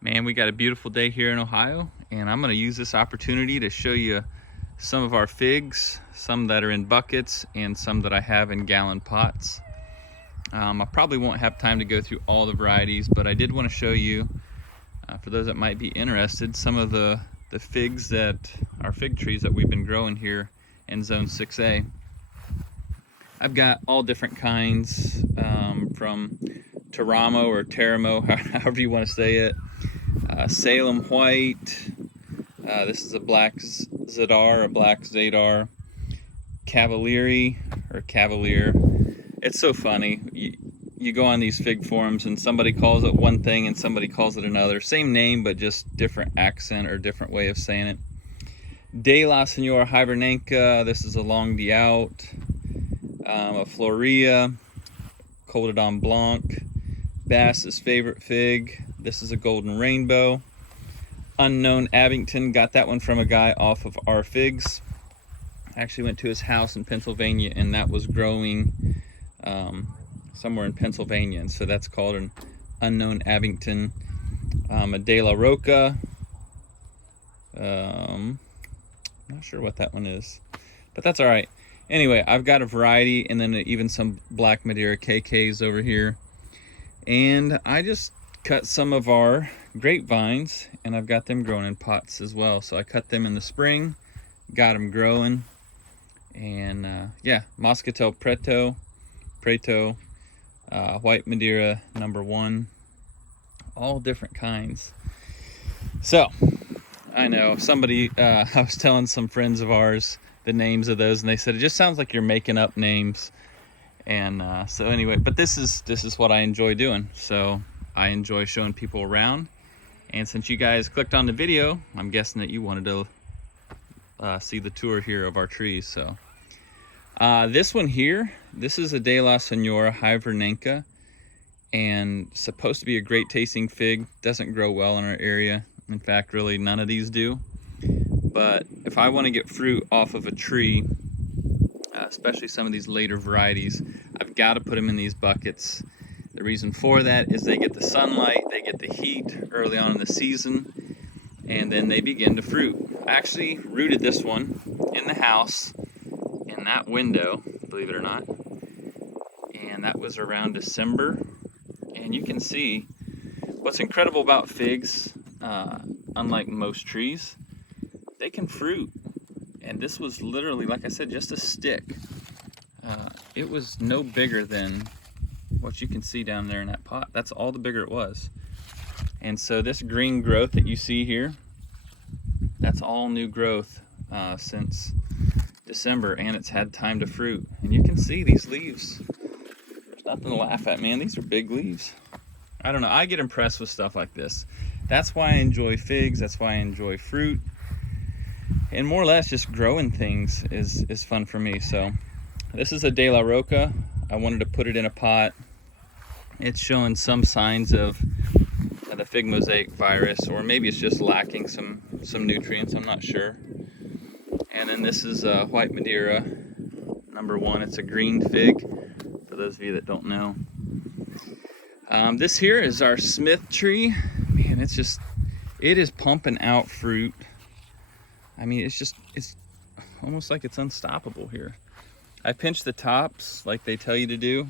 Man, we got a beautiful day here in Ohio, and I'm going to use this opportunity to show you some of our figs, some that are in buckets and some that I have in gallon pots. I probably won't have time to go through all the varieties, but I did want to show you, for those that might be interested, some of the figs that are fig trees that we've been growing here in Zone 6A. I've got all different kinds, from Taramo or Taramo, however you want to say it. Salem White, this is a black Zadar, a black Zadar, Cavaliere or Cavaliere. It's so funny. You go on these fig forums and somebody calls it one thing and somebody calls it another. Same name, but just different accent or different way of saying it. De La Senora Hibernanca, this is a Long D'Out, a Floria, Coldedon Blanc, Bass's favorite fig. This is a Golden Rainbow. Unknown Abington, got that one from a guy off of our figs. I actually went to his house in Pennsylvania and that was growing somewhere in Pennsylvania, and so that's called an Unknown Abington. A De La Roca. Not sure what that one is, but that's all right. Anyway, I've got a variety, and then even some black Madeira KKs over here. And I just cut some of our grapevines, and I've got them growing in pots as well. So I cut them in the spring, got them growing, and yeah, Moscatel Preto, white Madeira #1, all different kinds. So I know somebody, I was telling some friends of ours the names of those, and they said it just sounds like you're making up names. And so anyway, but this is what I enjoy doing. So I enjoy showing people around. And since you guys clicked on the video, I'm guessing that you wanted to see the tour here of our trees. So this one here, this is a De La Senora Hibernanca, and supposed to be a great tasting fig. Doesn't grow well in our area. In fact, really none of these do. But if I want to get fruit off of a tree, especially some of these later varieties, I've got to put them in these buckets. The reason for that is they get the sunlight, they get the heat early on in the season, and then they begin to fruit. I actually rooted this one in the house in that window, believe it or not, and that was around December. And you can see what's incredible about figs, unlike most trees, they can fruit. And this was literally, like I said, just a stick. It was no bigger than what you can see down there in that pot. That's all the bigger it was. And so this green growth that you see here, that's all new growth since December, and it's had time to fruit. And you can see these leaves. There's nothing to laugh at, man. These are big leaves. I don't know, I get impressed with stuff like this. That's why I enjoy figs, that's why I enjoy fruit. And more or less just growing things is fun for me. So this is a De La Roca. I wanted to put it in a pot. It's showing some signs of the fig mosaic virus, or maybe it's just lacking some nutrients, I'm not sure. And then this is white Madeira #1. It's a green fig, for those of you that don't know. This here is our Smith tree. Man, it is pumping out fruit. I mean, it's almost like it's unstoppable here. I pinch the tops like they tell you to do.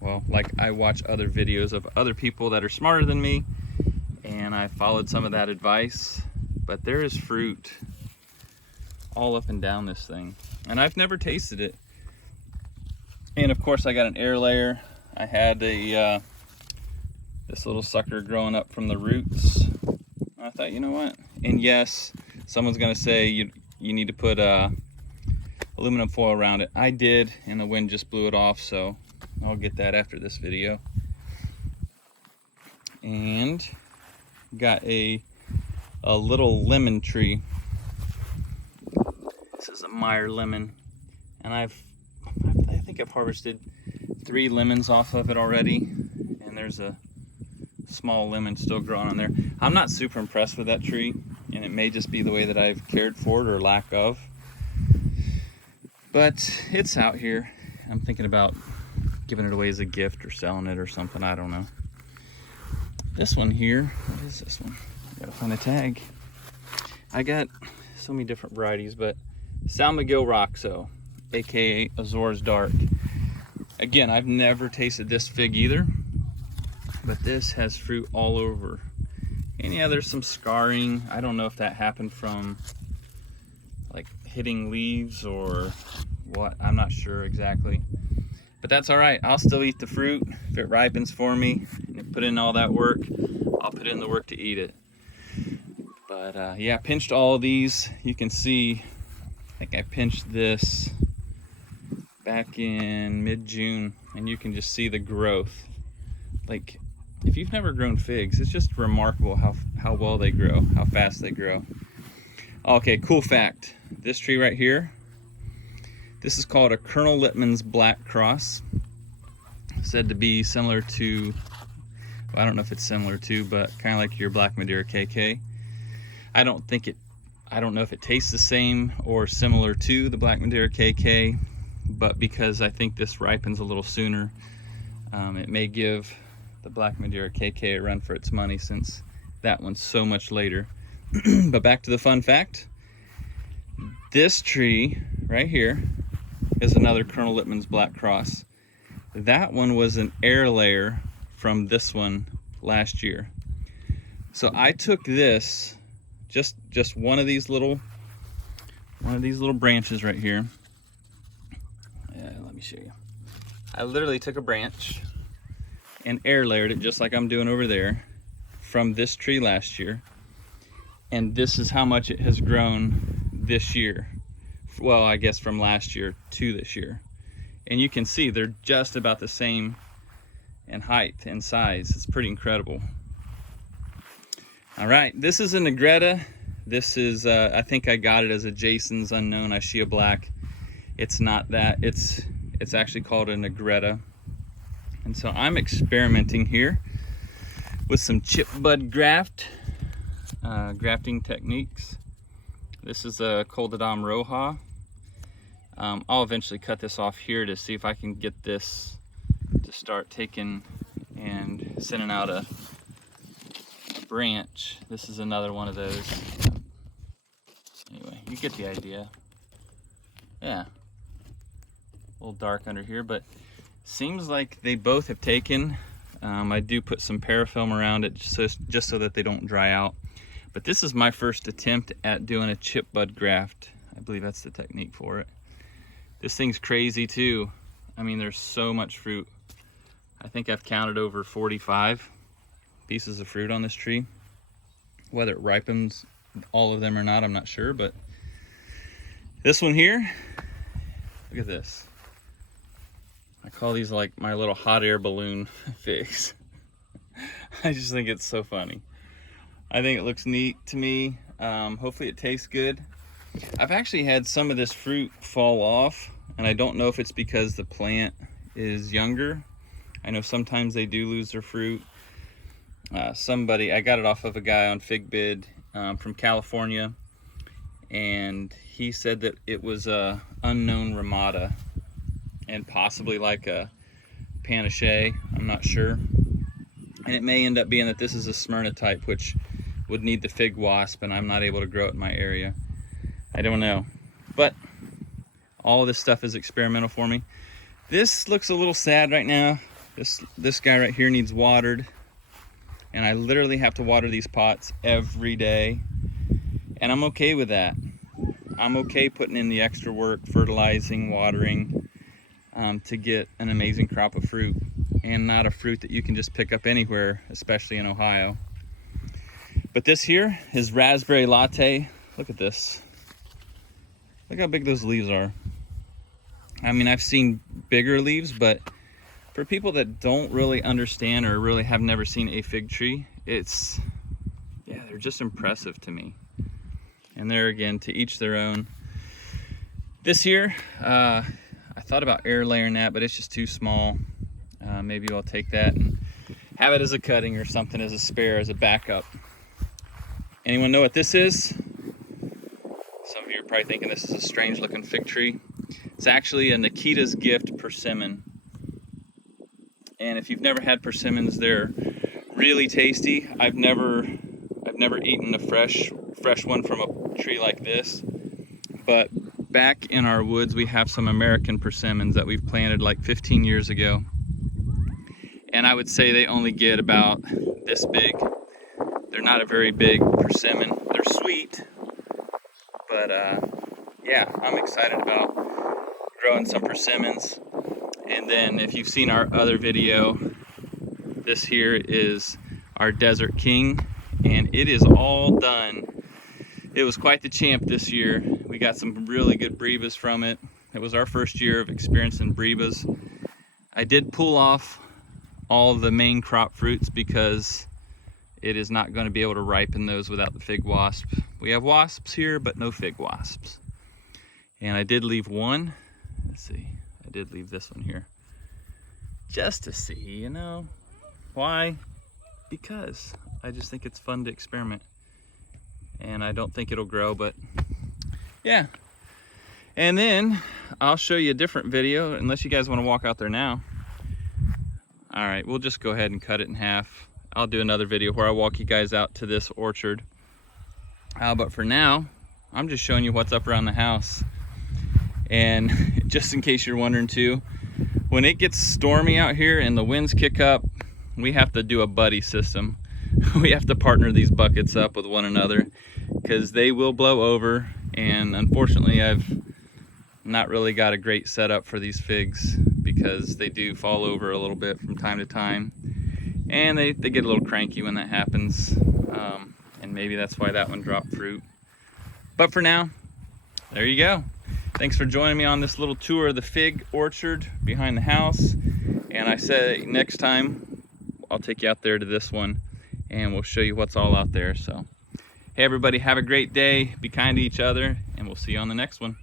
Well, like I watch other videos of other people that are smarter than me, and I followed some of that advice. But there is fruit all up and down this thing, and I've never tasted it. And of course, I got an air layer. I had this little sucker growing up from the roots. I thought, you know what? And yes, someone's gonna say you need to put aluminum foil around it. I did, and the wind just blew it off, so I'll get that after this video. And got a little lemon tree. This is a Meyer lemon, and I think I've harvested 3 lemons off of it already, and there's a small lemon still growing on there. I'm not super impressed with that tree, and it may just be the way that I've cared for it or lack of, but it's out here. I'm thinking about giving it away as a gift or selling it or something, I don't know. This one here, what is this one? I gotta find a tag. I got so many different varieties, but San Miguel Roxo, aka Azores Dark. Again, I've never tasted this fig either, but this has fruit all over. And yeah, there's some scarring. I don't know if that happened from like hitting leaves or what. I'm not sure exactly. But that's all right. I'll still eat the fruit if it ripens for me. And put in all that work, I'll put in the work to eat it. But yeah, I pinched all of these. You can see, I think I pinched this back in mid-June, and you can just see the growth. Like, if you've never grown figs, it's just remarkable how well they grow, how fast they grow. Okay, cool fact. This tree right here, this is called a Colonel Littmans Black Cross. Said to be similar to, well, I don't know if it's similar to, but kind of like your Black Madeira KK. I don't know if it tastes the same or similar to the Black Madeira KK, but because I think this ripens a little sooner, it may give the Black Madeira KK a run for its money since that one's so much later. But back to the fun fact. This tree right here is another Colonel Littmans Black Cross. That one was an air layer from this one last year. So I took this, just one of these little branches right here. Yeah, let me show you. I literally took a branch and air layered it just like I'm doing over there from this tree last year. And this is how much it has grown this year. Well, I guess from last year to this year. And you can see they're just about the same in height and size. It's pretty incredible. All right, this is an Angretta. This is, I think I got it as a Jason's Unknown Ishia Black. It's not that, it's actually called an Angretta. And so I'm experimenting here with some chip bud grafting techniques. This is a Salvia Rojo. I'll eventually cut this off here to see if I can get this to start taking and sending out a branch. This is another one of those. Anyway, you get the idea. Yeah, a little dark under here, but seems like they both have taken. I do put some parafilm around it just so that they don't dry out. But this is my first attempt at doing a chip bud graft. I believe that's the technique for it. This thing's crazy too. I mean, there's so much fruit. I think I've counted over 45 pieces of fruit on this tree. Whether it ripens all of them or not, I'm not sure, but this one here, look at this. I call these like my little hot air balloon figs. I just think it's so funny. I think it looks neat to me. Hopefully it tastes good. I've actually had some of this fruit fall off, and I don't know if it's because the plant is younger. I know sometimes they do lose their fruit. I got it off of a guy on FigBid from California, and he said that it was a unknown Ramada and possibly like a Panache, I'm not sure. And it may end up being that this is a Smyrna type, which would need the fig wasp, and I'm not able to grow it in my area. I don't know, but all of this stuff is experimental for me. This looks a little sad right now. This guy right here needs watered, and I literally have to water these pots every day, and I'm okay with that. I'm okay putting in the extra work, fertilizing, watering, to get an amazing crop of fruit, and not a fruit that you can just pick up anywhere, especially in Ohio. But this here is raspberry latte. Look at this. Look how big those leaves are. I mean, I've seen bigger leaves, but for people that don't really understand or really have never seen a fig tree, they're just impressive to me. And there again, to each their own. This here, I thought about air layering that, but it's just too small. Maybe I'll take that and have it as a cutting or something, as a spare, as a backup. Anyone know what this is? Some of you are probably thinking this is a strange looking fig tree. It's actually a Nakita's Gift persimmon. And if you've never had persimmons, they're really tasty. I've never eaten a fresh one from a tree like this, but back in our woods we have some American persimmons that we've planted like 15 years ago, and I would say they only get about this big. They're not a very big persimmon. They're sweet, but yeah, I'm excited about growing some persimmons. And then if you've seen our other video, this here is our Desert King, and it is all done. It was quite the champ this year. We got some really good brevas from it. It was our first year of experiencing brevas. I did pull off all the main crop fruits because it is not going to be able to ripen those without the fig wasp. We have wasps here, but no fig wasps. And I did leave one. Let's see. I did leave this one here. Just to see, you know. Why? Because I just think it's fun to experiment. And I don't think it'll grow, but yeah. And then I'll show you a different video, unless you guys want to walk out there now. All right, we'll just go ahead and cut it in half. I'll do another video where I walk you guys out to this orchard. But for now, I'm just showing you what's up around the house. And just in case you're wondering too, when it gets stormy out here and the winds kick up, we have to do a buddy system. We have to partner these buckets up with one another because they will blow over. And unfortunately, I've not really got a great setup for these figs because they do fall over a little bit from time to time. And they get a little cranky when that happens. And maybe that's why that one dropped fruit. But for now, there you go. Thanks for joining me on this little tour of the fig orchard behind the house. And I said next time I'll take you out there to this one and we'll show you what's all out there. So, hey everybody, have a great day. Be kind to each other, and we'll see you on the next one.